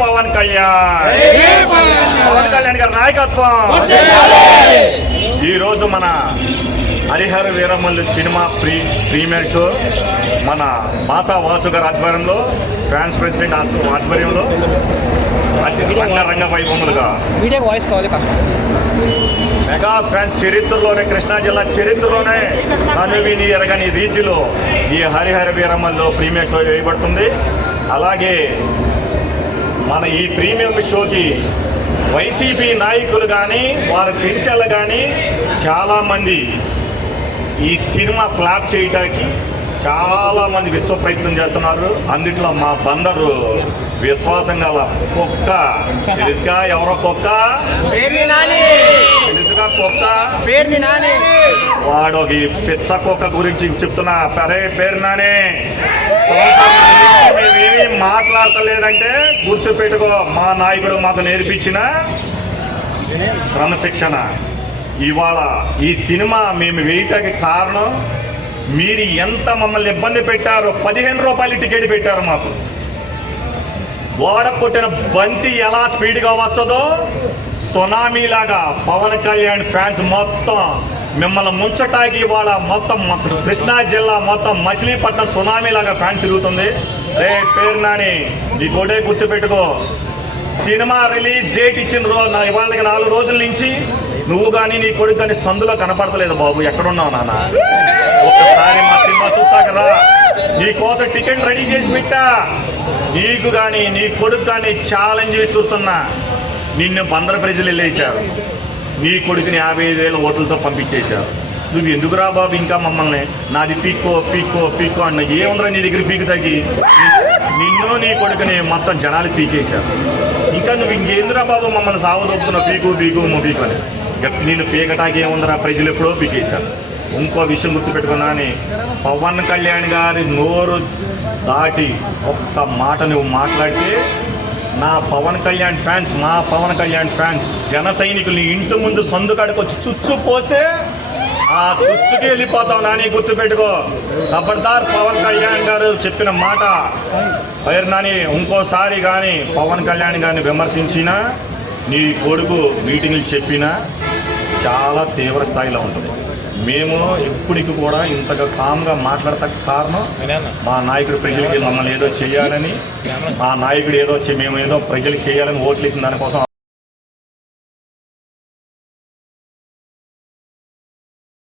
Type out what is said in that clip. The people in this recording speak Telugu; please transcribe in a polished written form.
పవన్ కళ్యాణ్, పవన్ కళ్యాణ్ గారి నాయకత్వం. ఈరోజు మన Harihara Veeramallu cinema premiere show మన మాసా వాసు గారి ఆధ్వర్యంలో, ఫ్రాన్స్ ప్రెసిడెంట్ ఆధ్వర్యంలో రంగ వైభవములుగా మెగా ఫ్రాన్స్ చరిత్రలోనే, కృష్ణా జిల్లా చరిత్రలోనే కనువిని ఎరగని రీతిలో ఈ హరిహర వీరమల్లు ప్రీమియర్ షో వేయబడుతుంది. అలాగే మన ఈ ప్రీమియం షోకి వైసీపీ నాయకులు కానీ వారి చెంచలు కానీ చాలామంది ఈ సినిమా ఫ్లాప్ చేయడానికి చాలామంది విశ్వ ప్రయత్నం చేస్తున్నారు. అందుట్లో మా బందరు విశ్వాసం గల కుక్క, తెలుసుగా ఎవరో కుక్క, తెలుసుగా కుక్క, వాడు ఈ పిచ్చ కుక్క గురించి చెప్తున్నా. అరే పేరు నాని, మేమేమీ మాట్లాడలేదంటే గుర్తు పెట్టుకో, మా నాయకుడు మాకు నేర్పించిన క్రమశిక్షణ. ఇవాళ ఈ సినిమా మేము వేయటానికి కారణం మీరు ఎంత మమ్మల్ని ఇబ్బంది పెట్టారో. 15 రూపాయలు టికెట్ పెట్టారు మాకు. గోడ కొట్టిన బంతి ఎలా స్పీడ్గా వస్తుందో సునామీలాగా పవన్ కళ్యాణ్ ఫ్యాన్స్ మొత్తం మిమ్మల్ని ముంచటానికి ఇవాళ మొత్తం కృష్ణా జిల్లా మొత్తం మచిలీపట్నం సునామీలాగా ఫ్యాన్స్ తిరుగుతుంది. రే పేరు నాని, ఈ గొడే గుర్తుపెట్టుకో. సినిమా రిలీజ్ డేట్ ఇచ్చిన ఇవాళకి 4 రోజుల నుంచి నువ్వు కానీ నీ కొడుకు కానీ సందులో కనపడతలేదు బాబు. ఎక్కడున్నావు నాన్న? ఒకసారి మా సినిమా చూస్తాకరా, నీ కోసం టికెట్ రెడీ చేసి పెట్టా. నీకు కానీ నీ కొడుకు కానీ ఛాలెంజ్ విసురుతున్నా. నిన్ను బందర ప్రజలు వెళ్ళేశారు, నీ కొడుకుని 55,000 ఓట్లతో పంపించేశారు. నువ్వు ఎందుకురా బాబు ఇంకా మమ్మల్ని నాది పీక్కో పీక్కో పీక్కో అన్న. ఏముందిరా నీ దగ్గర పీకు తగ్గి? నిన్ను నీ కొడుకుని మొత్తం జనాలు పీకేశారు. ఇంకా నువ్వు ఇంకేందిరా బాబు మమ్మల్ని సావదొప్పుతున్నావు, పీకు పీకు పీకు అని. నేను పీకటాకి ఏముందిరా, ప్రజలు ఎప్పుడో పీకేశారు. ఇంకో విషయం గుర్తుపెట్టుకున్నా అని, పవన్ కళ్యాణ్ గారి నోరు దాటి ఒక్క మాట నువ్వు మాట్లాడితే నా పవన్ కళ్యాణ్ ఫ్యాన్స్, మా పవన్ కళ్యాణ్ ఫ్యాన్స్ జన సైనికుల్ని ఇంటి ముందు సందు కాడికి వచ్చి చుచ్చు పోస్తే ఆ చుచ్చుకి వెళ్ళిపోతావు నాని, గుర్తుపెట్టుకో. ఖబర్దార్ పవన్ కళ్యాణ్ గారు చెప్పిన మాట పైరు నాని ఇంకోసారి కానీ పవన్ కళ్యాణ్ గారిని విమర్శించినా, నీ కొడుకు మీటింగ్లు చెప్పినా చాలా తీవ్ర స్థాయిలో ఉంటుంది. మేము ఎప్పటికి కూడా ఇంతగా కామ్గా మాట్లాడటానికి కారణం మా నాయకుడు ప్రజలకి మమ్మల్ని ఏదో చేయాలని, మా నాయకుడు ఏదో మేము ఏదో ప్రజలకు చేయాలని ఓట్లు వేసిన దానికోసం